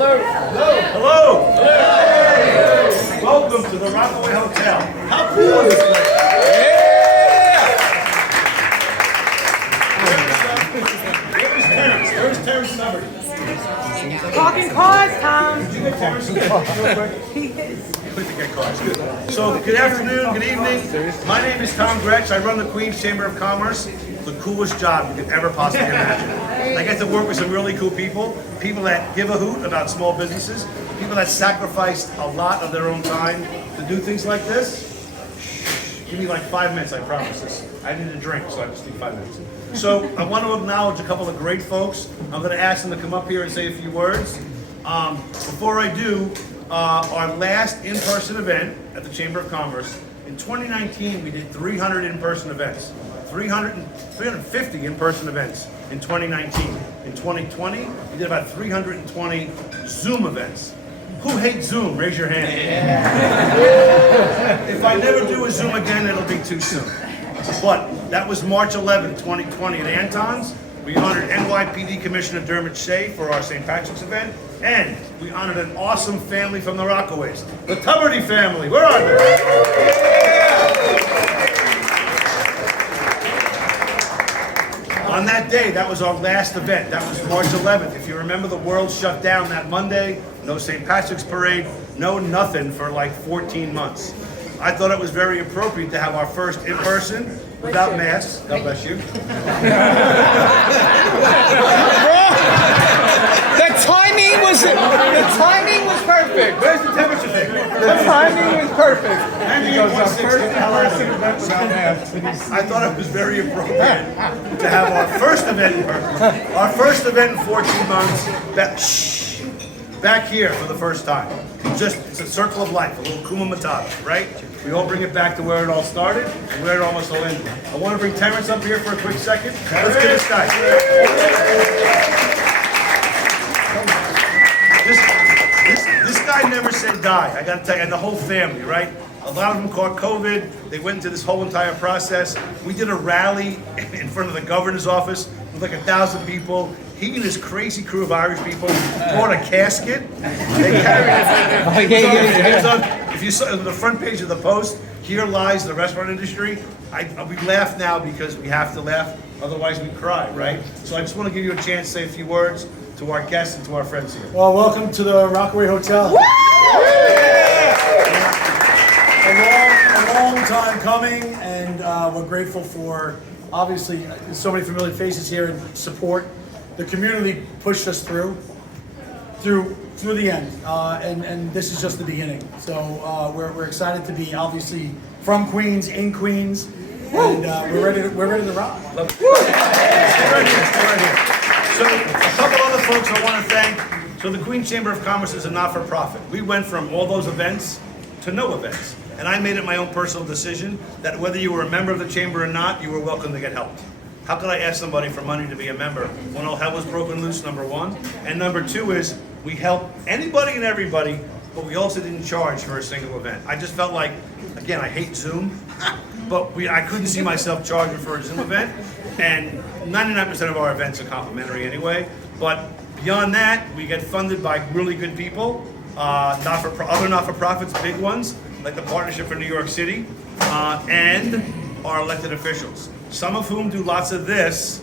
Hello. Hello. Hello. Hey. Welcome to the Rockaway Hotel. How cool is this place? Where's Terence Tubridy? Talking cars, Tom. Did you get Terence? Real quick. He is. Quick to get cars. Good. So, good afternoon, good evening. My name is Tom Gretsch. I run the Queens Chamber of Commerce. The coolest job you could ever possibly imagine. I get to work with some really cool people that give a hoot about small businesses, people that sacrificed a lot of their own time to do things like this. Give me like 5 minutes, I promise this. I need a drink, so I just need 5 minutes. So I want to acknowledge a couple of great folks. I'm going to ask them to come up here and say a few words. Before I do, our last in-person event at the Chamber of Commerce, in 2019, we did 300 in-person events. 350 in-person events in 2019. In 2020, we did about 320 Zoom events. Who hates Zoom? Raise your hand. Yeah. If I never do a Zoom again, it'll be too soon. But that was March 11, 2020 at Anton's. We honored NYPD Commissioner Dermot Shea for our St. Patrick's event. And we honored an awesome family from the Rockaways. The Tubridy family. Where are they? Yeah. On that day, that was our last event. That was March 11th. If you remember, the world shut down that Monday. No St. Patrick's Parade, no nothing for like 14 months. I thought it was very appropriate to have our first in-person without masks. God bless you. The timing was perfect. Where's the temperature thing? The timing was perfect. Because our first in-person event without masks. I thought it was very appropriate to have our first event in person. Our first event in 14 months. Back here for the first time. It's a circle of life, a little Kuma Matata, right? We all bring it back to where it all started and where it almost all ended. I want to bring Terence up here for a quick second. Let's get this guy. This guy never said die. I got to tell you, and the whole family, right? A lot of them caught COVID. They went into this whole entire process. We did a rally in front of the governor's office with like 1,000 people. He and his crazy crew of Irish people brought a casket. They carried it. If you saw the front page of the Post, here lies the restaurant industry. We laugh now because we have to laugh, otherwise we cry, right? So I just want to give you a chance to say a few words to our guests and to our friends here. Well, welcome to the Rockaway Hotel. A long time coming, and we're grateful for, obviously, so many familiar faces here and support. The community pushed us through the end, and this is just the beginning. So we're excited to be obviously from Queens, in Queens, and we're ready to rock. So a couple other folks I want to thank. So the Queens Chamber of Commerce is a not-for-profit. We went from all those events to no events, and I made it my own personal decision that whether you were a member of the chamber or not, you were welcome to get helped. How could I ask somebody for money to be a member when all hell was broken loose, number one? And number two is, we help anybody and everybody, but we also didn't charge for a single event. I just felt like, again, I hate Zoom, but I couldn't see myself charging for a Zoom event, and 99% of our events are complimentary anyway, but beyond that, we get funded by really good people, other not-for-profits, big ones, like the Partnership for New York City, and our elected officials. Some of whom do lots of this.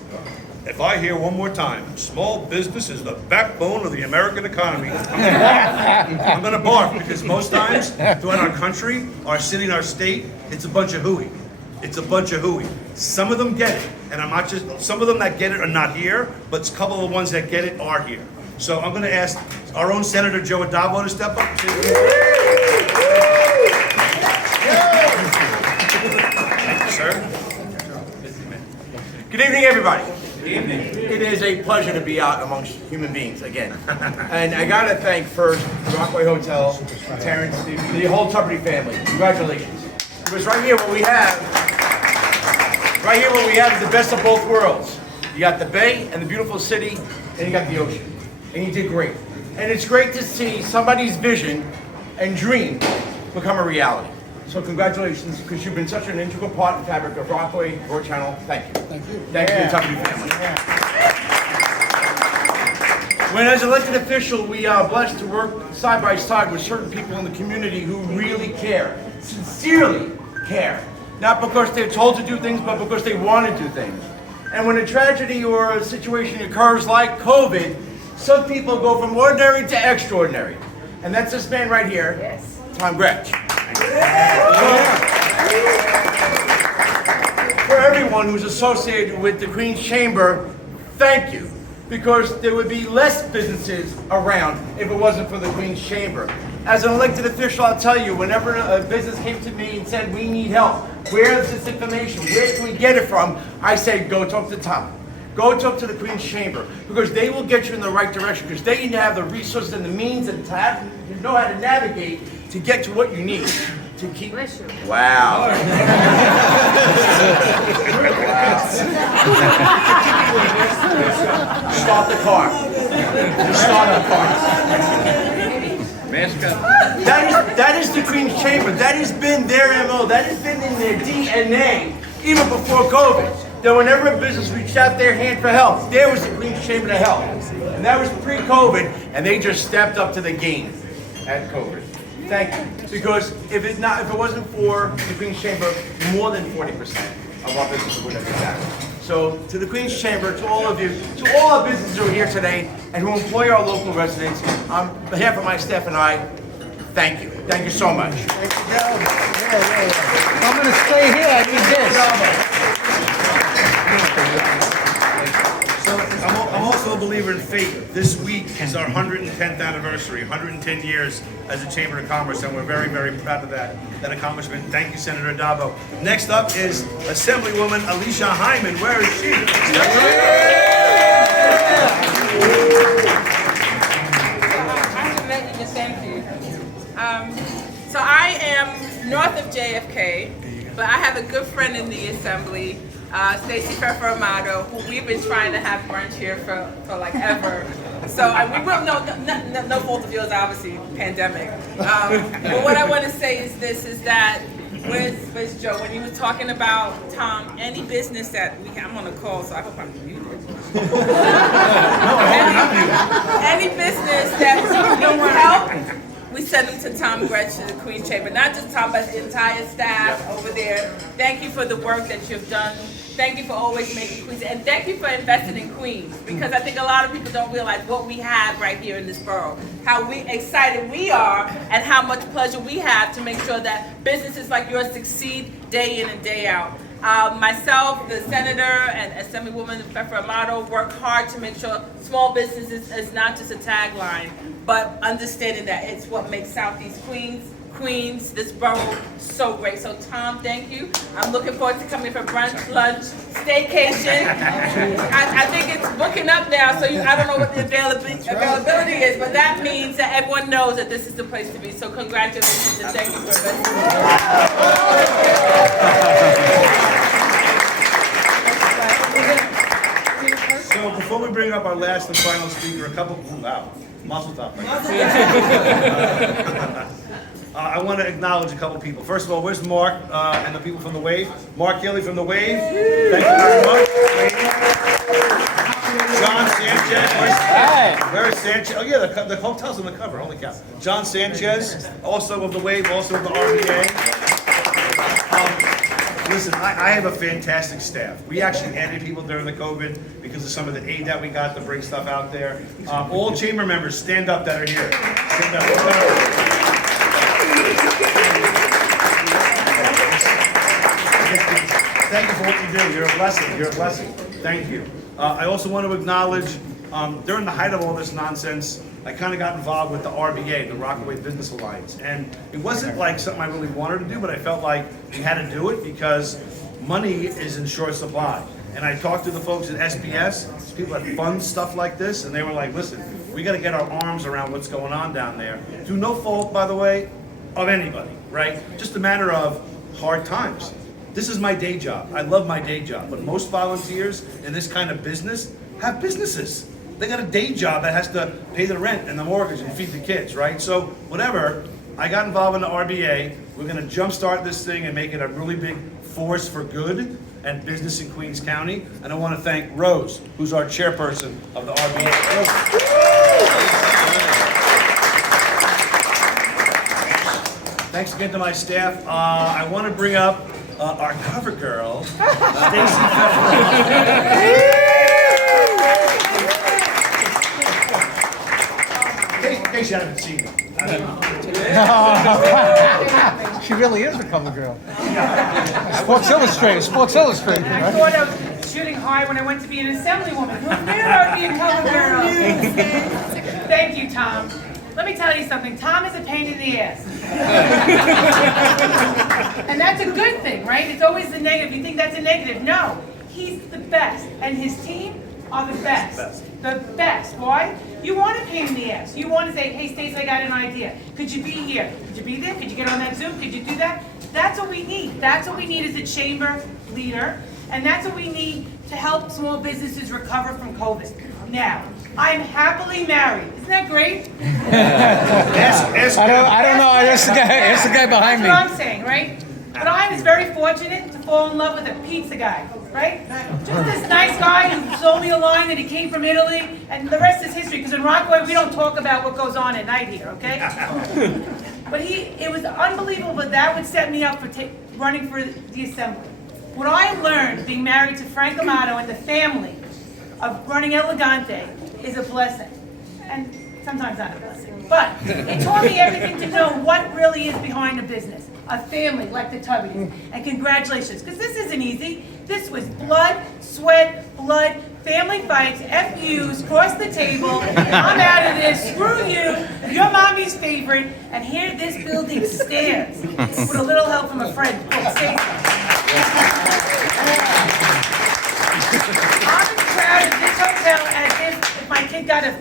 If I hear one more time, small business is the backbone of the American economy, I'm gonna barf, because most times throughout our country, our city and our state, it's a bunch of hooey. It's a bunch of hooey. Some of them get it, and I'm not just, some of them that get it are not here, but a couple of the ones that get it are here. So I'm gonna ask our own Senator Joe Addabbo to step up. Thank you, sir. Good evening, everybody. Good evening. It is a pleasure to be out amongst human beings again. And I gotta thank first the Rockaway Hotel, Terence, the whole Tubridy family. Congratulations. Because right here what we have is the best of both worlds. You got the bay and the beautiful city, and you got the ocean. And you did great. And it's great to see somebody's vision and dream become a reality. So congratulations, because you've been such an integral part and fabric of Rockaway, your channel. Thank you. Thank you. Thank you, Tubridy family. When as an elected official, we are blessed to work side by side with certain people in the community who really care, sincerely care. Not because they're told to do things, but because they want to do things. And when a tragedy or a situation occurs like COVID, some people go from ordinary to extraordinary. And that's this man right here, yes. Tom Gretsch. For everyone who's associated with the Queen's Chamber, thank you. Because there would be less businesses around if it wasn't for the Queen's Chamber. As an elected official, I'll tell you, whenever a business came to me and said, we need help, where is this information, where can we get it from? I say, go talk to Tom. Go talk to the Queen's Chamber, because they will get you in the right direction, because they need to have the resources and the means and to know how to navigate to get to what you need. To keep. Bless you. Wow. Start the car. Start the car. Mask up. That is the Queen's Chamber. That has been their MO. That has been in their DNA, even before COVID. That whenever a business reached out their hand for help, there was the Queen's Chamber to help. And that was pre-COVID, and they just stepped up to the game at COVID. Thank you. Because if it wasn't for the Queen's Chamber, more than 40% of our businesses would have been back. So to the Queen's Chamber, to all of you, to all our businesses who are here today and who employ our local residents, on behalf of my staff and I, thank you. Thank you so much. Thank you, Joe. I'm going to stay here. I need this. So I'm also a believer in fate. This week is our 110th anniversary, 110 years as a Chamber of Commerce, and we're very, very proud of that accomplishment. Thank you, Senator Addabbo. Next up is Assemblywoman Alicia Hyndman. Where is she? I have met you, thank you. So I am north of JFK, but I have a good friend in the Assembly, Stacey Pheffer Amato, who we've been trying to have brunch here for like ever. So we will no fault of yours, obviously, pandemic. But what I want to say is this: is that with Joe, when you were talking about Tom, any business that we have, I'm on a call, so I hope I'm muted. Any business that needs help, we send them to Tom Gretsch to the Queen's Chamber. Not just Tom, but the entire staff over there. Thank you for the work that you've done. Thank you for always making Queens, and thank you for investing in Queens, because I think a lot of people don't realize what we have right here in this borough, how excited we are, and how much pleasure we have to make sure that businesses like yours succeed day in and day out. Myself, the Senator, and Assemblywoman Pheffer Amato work hard to make sure small businesses is not just a tagline, but understanding that it's what makes Southeast Queens, this borough, so great. So Tom, thank you. I'm looking forward to coming for brunch, lunch, staycation. I think it's booking up now, so I don't know what the availability is, but that means that everyone knows that this is the place to be. So congratulations and thank you for investing. So before we bring up our last and final speaker, mazel tov. I want to acknowledge a couple people. First of all, where's Mark and the people from The Wave? Mark Gilley from The Wave. Thank you very much. John Sanchez. Where's Sanchez? Oh yeah, the hotel's on the cover. Holy cow. John Sanchez, also of The Wave, also of the RBA. Listen, I have a fantastic staff. We actually added people during the COVID because of some of the aid that we got to bring stuff out there. All chamber members, stand up that are here. Stand up. Thank you for what you do. You're a blessing. You're a blessing. Thank you. I also want to acknowledge, during the height of all this nonsense, I kind of got involved with the RBA, the Rockaway Business Alliance. And it wasn't like something I really wanted to do, but I felt like we had to do it because money is in short supply. And I talked to the folks at SBS, people that fund stuff like this, and they were like, listen, we got to get our arms around what's going on down there. Through no fault, by the way, of anybody, right? Just a matter of hard times. This is my day job. I love my day job, but most volunteers in this kind of business have businesses. They got a day job that has to pay the rent and the mortgage and feed the kids, right? So whatever, I got involved in the RBA. We're gonna jumpstart this thing and make it a really big force for good and business in Queens County. And I wanna thank Rose, who's our chairperson of the RBA. Rose. Thanks again to my staff. I want to bring up our cover girl, Stacey Pheffer Amato. In case you haven't seen her. She really is the cover girl. Sports Illustrated, I right? thought of shooting high when I went to be an Assemblywoman. Who knew I would be a cover girl? Thank you, Tom. Let me tell you something. Tom is a pain in the ass. And that's a good thing, right? It's always the negative. You think that's a negative. No. He's the best. And his team are the best. The best. Why? You want a pain in the ass. You want to say, hey, Stacey, I got an idea. Could you be here? Could you be there? Could you get on that Zoom? Could you do that? That's what we need. That's what we need as a chamber leader. And that's what we need to help small businesses recover from COVID. Now, I'm happily married. Isn't that great? I don't know. That's the guy behind me. That's what I'm saying, right? But I was very fortunate to fall in love with a pizza guy, right? Just this nice guy who sold me a line that he came from Italy, and the rest is history, because in Rockaway, we don't talk about what goes on at night here, okay? But it was unbelievable, but that would set me up for running for the Assembly. What I learned being married to Frank Amato and the family of running Elegante is a blessing. And sometimes not a blessing. But it taught me everything to know what really is behind a business. A family like the Tubbies. And congratulations, because this isn't easy. This was blood, sweat, blood, family fights, FUs, cross the table. I'm out of this, screw you, your mommy's favorite, and here this building stands with a little help from a friend called Stacey. I'm as proud of this hotel as if my kid got an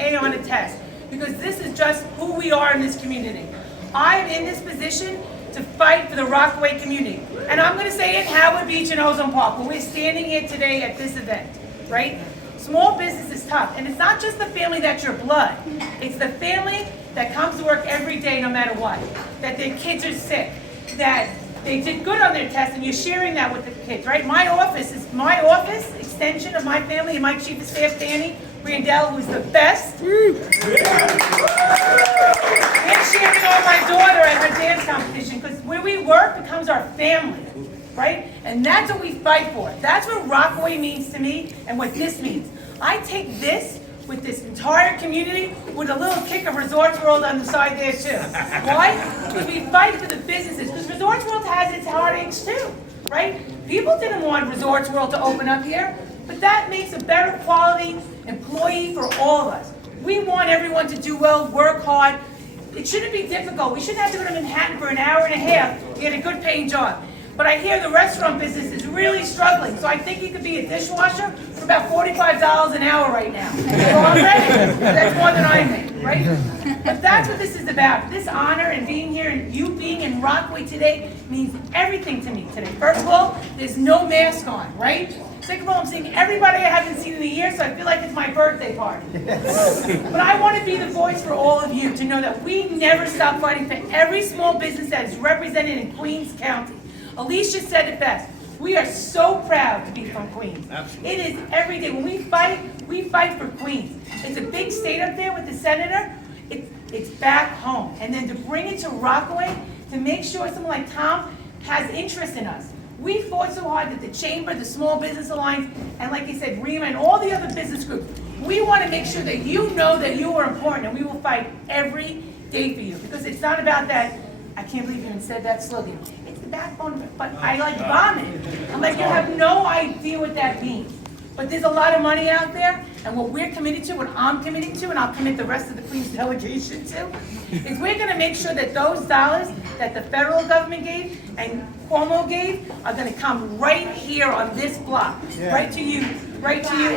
A on a test, because this is just who we are in this community. I'm in this position to fight for the Rockaway community. And I'm going to say it, Howard Beach and Ozone Park, when we're standing here today at this event, right? Small business is tough. And it's not just the family that's your blood. It's the family that comes to work every day no matter what. That their kids are sick. That they did good on their test, and you're sharing that with the kids, right? My office is my office, extension of my family, and my chief of staff, Danny Randell, who's the best. And sharing on my daughter at her dance competition, because where we work becomes our family, right? And that's what we fight for. That's what Rockaway means to me, and what this means. I take this with this entire community with a little kick of Resorts World on the side there too. Why? Because we fight for the businesses. Because Resorts World has its heartaches too, right? People didn't want Resorts World to open up here, but that makes a better quality employee for all of us. We want everyone to do well, work hard. It shouldn't be difficult. We shouldn't have to go to Manhattan for an hour and a half to get a good paying job. But I hear the restaurant business is really struggling, so I think you could be a dishwasher for about $45 an hour right now. So I'm ready. That's more than I make, right? But that's what this is about. This honor and being here and you being in Rockaway today means everything to me today. First of all, there's no mask on, right? Second of all, I'm seeing everybody I haven't seen in a year, so I feel like it's my birthday party. But I want to be the voice for all of you to know that we never stop fighting for every small business that is represented in Queens County. Alicia said it best. We are so proud to be from Queens. Absolutely. It is every day. When we fight for Queens. It's a big state up there with the senator. It's back home. And then to bring it to Rockaway, to make sure someone like Tom has interest in us. We fought so hard that the Chamber, the Small Business Alliance, and like he said, REMA, and all the other business groups, we want to make sure that you know that you are important, and we will fight every day for you. Because it's not about that, I can't believe you even said that slogan. It's the backbone of it, but I like bombing. I'm like, you have no idea what that means. But there's a lot of money out there, and what we're committed to, what I'm committing to, and I'll commit the rest of the Queens delegation to, is we're going to make sure that those dollars that the federal government gave and Cuomo gave are going to come right here on this block, right to you, and right to you.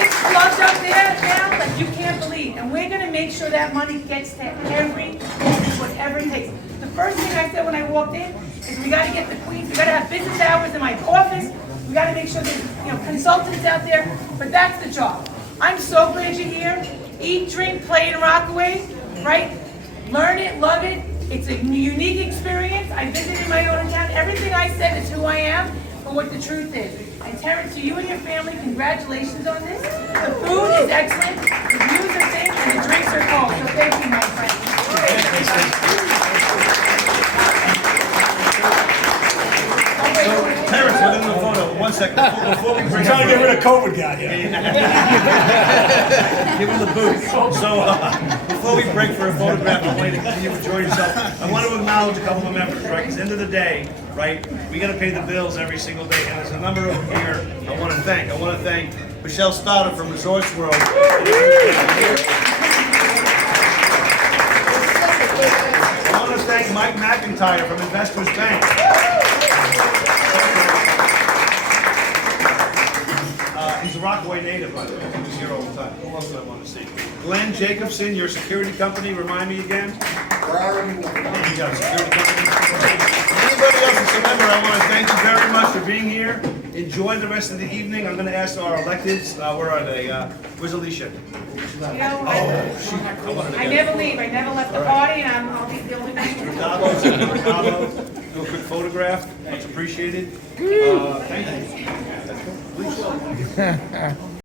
It's plugged up there now like you can't believe, and we're going to make sure that money gets to every business, whatever it takes. The first thing I said when I walked in is we got to get the Queens, we got to have business hours in my office, we got to make sure there's consultants out there, but that's the job. I'm so glad you're here. Eat, drink, play in Rockaway, right? Learn it, love it. It's a unique experience. I visited my own town. Everything I said is who I am and what the truth is. And Terrence, to you and your family, congratulations on this. The food is excellent, the views are thin, and the drinks are cold. So thank you, my friend. Terrence, we're gonna do a photo. 1 second. Before we bring Trying to get rid of COVID guy here. Give him the boot. So, before we break for a photograph, I want you to continue to enjoy yourself. I want to acknowledge a couple of members, right? Because at the end of the day, right, we got to pay the bills every single day. And there's a number of them here I want to thank. I want to thank Michelle Stoddard from Resorts World. I want to thank Mike McIntyre from Investors Bank. He's a Rockaway native, by the way. He was here all the time. Who else do I want to see? Glenn Jacobson, your security company. Remind me again. There you go, security company. Anybody else that's a member, I want to thank you very much for being here. Enjoy the rest of the evening. I'm going to ask our electeds. Where are they? Where's Alicia? You know, I never leave. I never left the party, and I'll be the only one. Addabbo, do a quick photograph. Much appreciated. Thank you. Please.